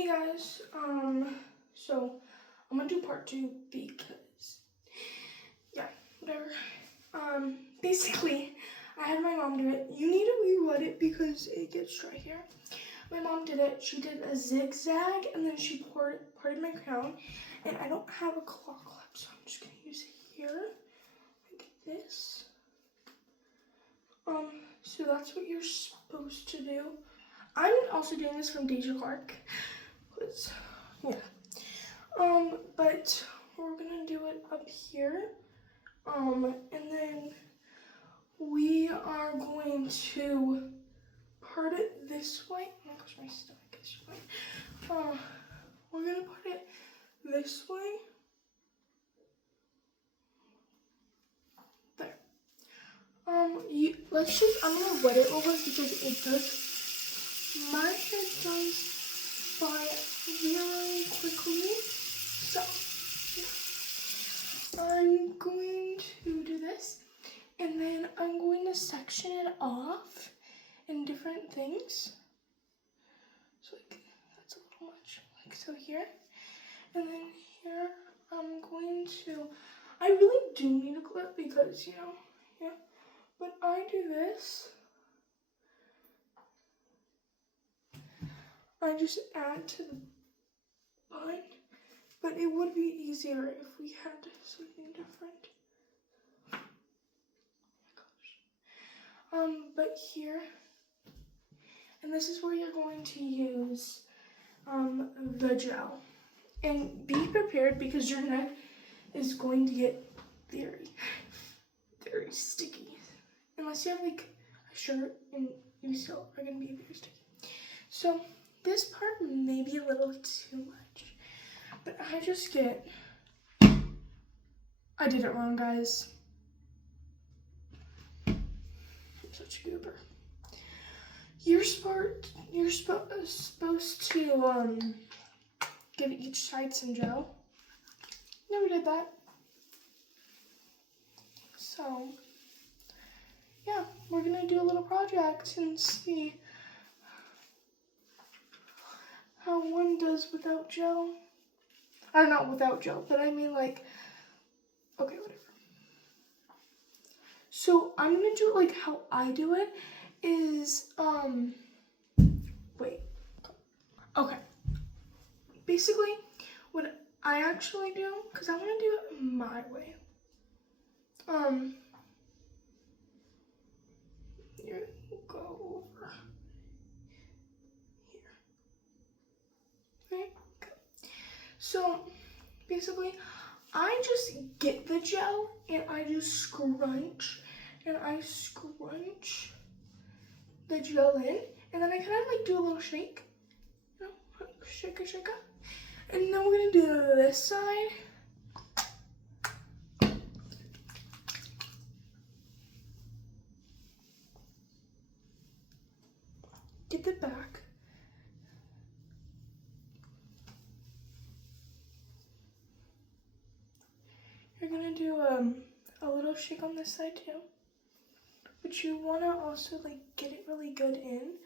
Hey guys, so I'm gonna do part 2 because, yeah, whatever. Basically, I had my mom do it. You need to rewet it because it gets dry here. My mom did it. She did a zigzag and then she parted my crown, and I don't have a claw clip, so I'm just gonna use it here, like this. So that's what you're supposed to do. I'm also doing this from Deja Clark, because, yeah. But we're gonna do it up here. And then we are going to part it this way. Oh my gosh, my stomach is fine. We're gonna put it this way. There. I'm gonna wet it real quick because it does, my hair does fly very quickly. So, I'm going to do this, and then I'm going to section it off in different things. So like, that's a little much, like so here. And then here, I'm going to, I really do need a clip because, you know, yeah. But I do this. I just add to the bun, but it would be easier if we had something different. Oh my gosh. But here, and this is where you're going to use the gel. And be prepared because your neck is going to get very, very sticky. Unless you have like a shirt and you still are gonna be very sticky. So this part may be a little too much, but I did it wrong, guys. I'm such a goober. You're supposed to give each side some gel. Never did that. So yeah, we're gonna do a little project and see how one does without gel. Or not without gel, but I mean like, okay, whatever. So I'm gonna do it like how I do it is, wait. Okay. Basically, what I actually do, because I want to do it my way. Here, we'll go over here. Right? Okay. So basically, I just get the gel and I just scrunch, and I scrunch the gel in, and then I kind of like do a little shake, you know, shake, shake. And then we're gonna do this side. Get the back. You're gonna do a little shake on this side too. But you wanna also like get it really good in.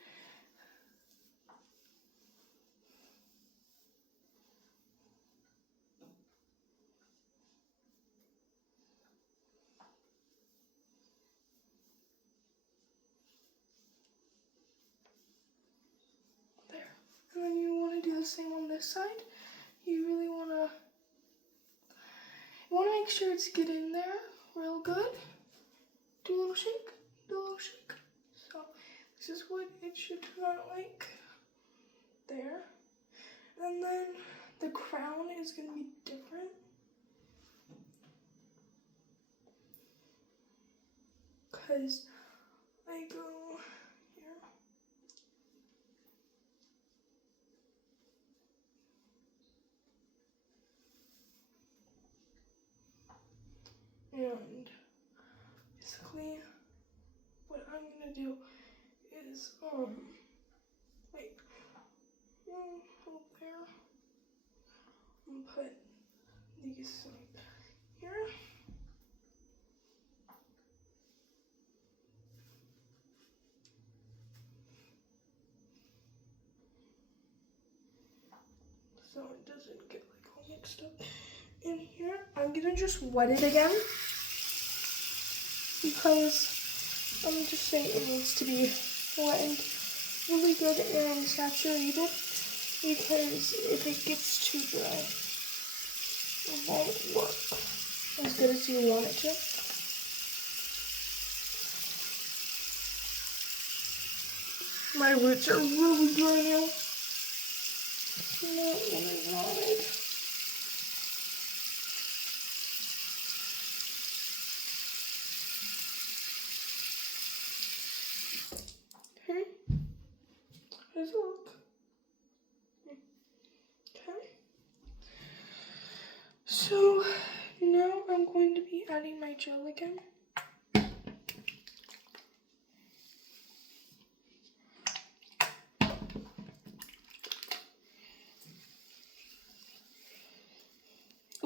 There. And then you wanna do the same on this side. You really wanna make sure it's get in there real good. Do a little shake, do a little shake. So this is what it should turn out like. There. And then the crown is gonna be different. Cause I go here. And basically what I'm gonna do is like hold there and put these like here. so it doesn't get like all mixed up in here. I'm gonna just wet it again because I'm just saying it needs to be wetted really good and saturated, because if it gets too dry, it won't work as good as you want it to. My roots are really dry now. It's not what I wanted. Okay. How does it look? Okay. So now I'm going to be adding my gel again.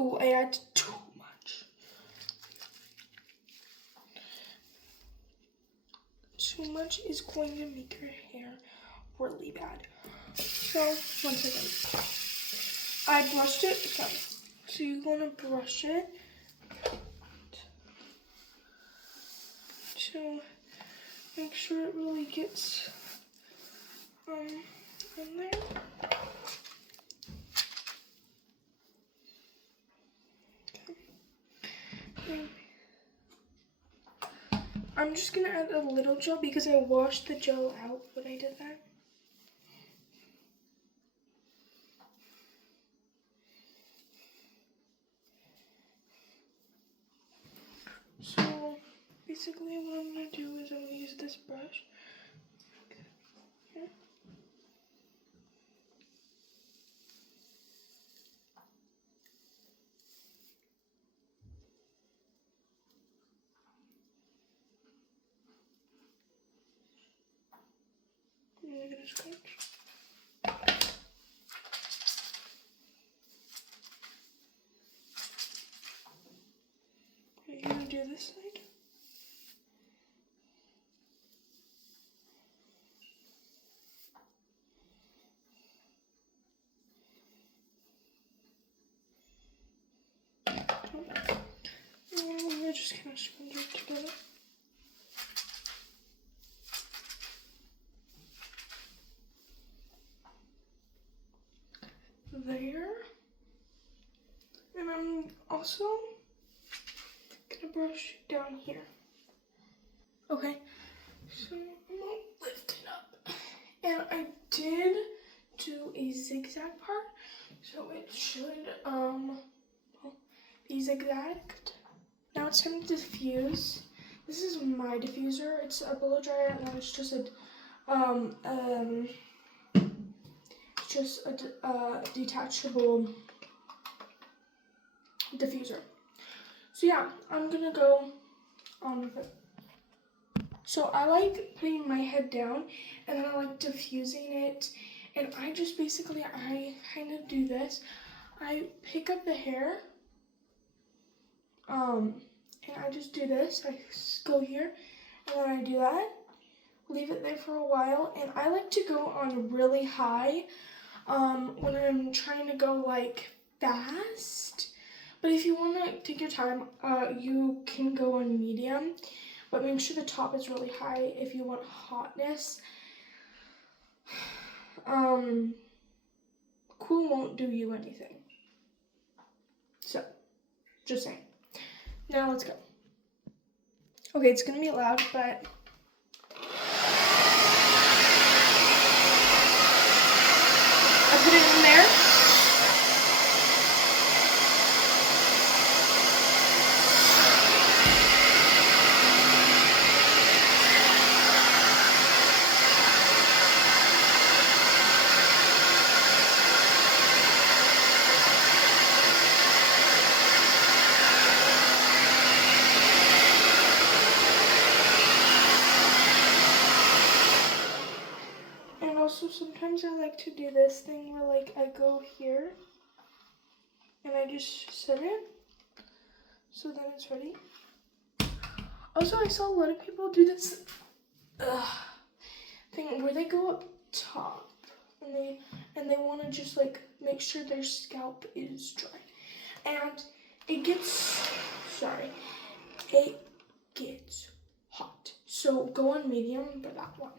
Oh, I added too much. Too much is going to make your hair really bad. So, one second. I brushed it. So you're going to brush it to make sure it really gets in there. Okay. I'm just gonna add a little gel because I washed the gel out when I did that. So basically what I'm gonna do is I'm gonna use this brush. Here. And I'm gonna scratch. Are you gonna do this side? And we're just kind of sponge it together. There. And I'm also gonna brush down here. Okay, so I'm gonna lift it up. And I did do a zigzag part, so it should be zigzagged. Now it's time to diffuse. This is my diffuser. It's a blow dryer, and then it's just a detachable diffuser. So yeah, I'm gonna go on with it. So I like putting my head down, and then I like diffusing it, and I just basically, I kind of do this. I pick up the hair, and I just do this. I go here, and then I do that, leave it there for a while, and I like to go on really high when I'm trying to go like fast. But if you want to take your time, you can go on medium, but make sure the top is really high if you want hotness. Cool won't do you anything. So, just saying. Now let's go. Okay, it's gonna be loud, but I put it in there. Also, sometimes I like to do this thing where like I go here and I just set it so then it's ready. Also, I saw a lot of people do this thing where they go up top and they want to just like make sure their scalp is dry. And it gets hot. So go on medium for that one.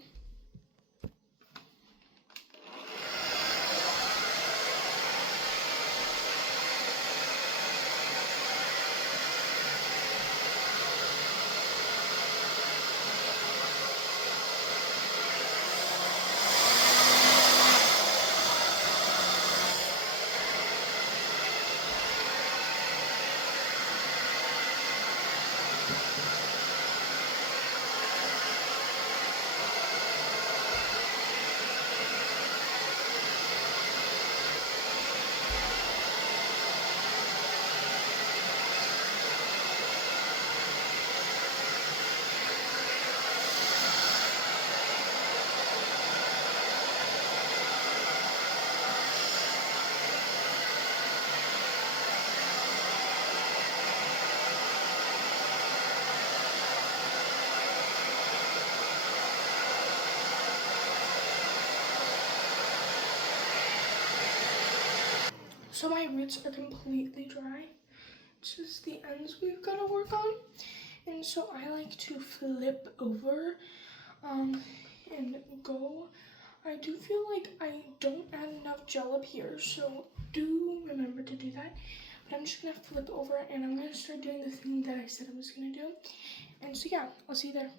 So my roots are completely dry. It's just the ends we've got to work on. And so I like to flip over and go. I do feel like I don't add enough gel up here, so do remember to do that. But I'm just gonna flip over and I'm gonna start doing the thing that I said I was gonna do. And so yeah, I'll see you there.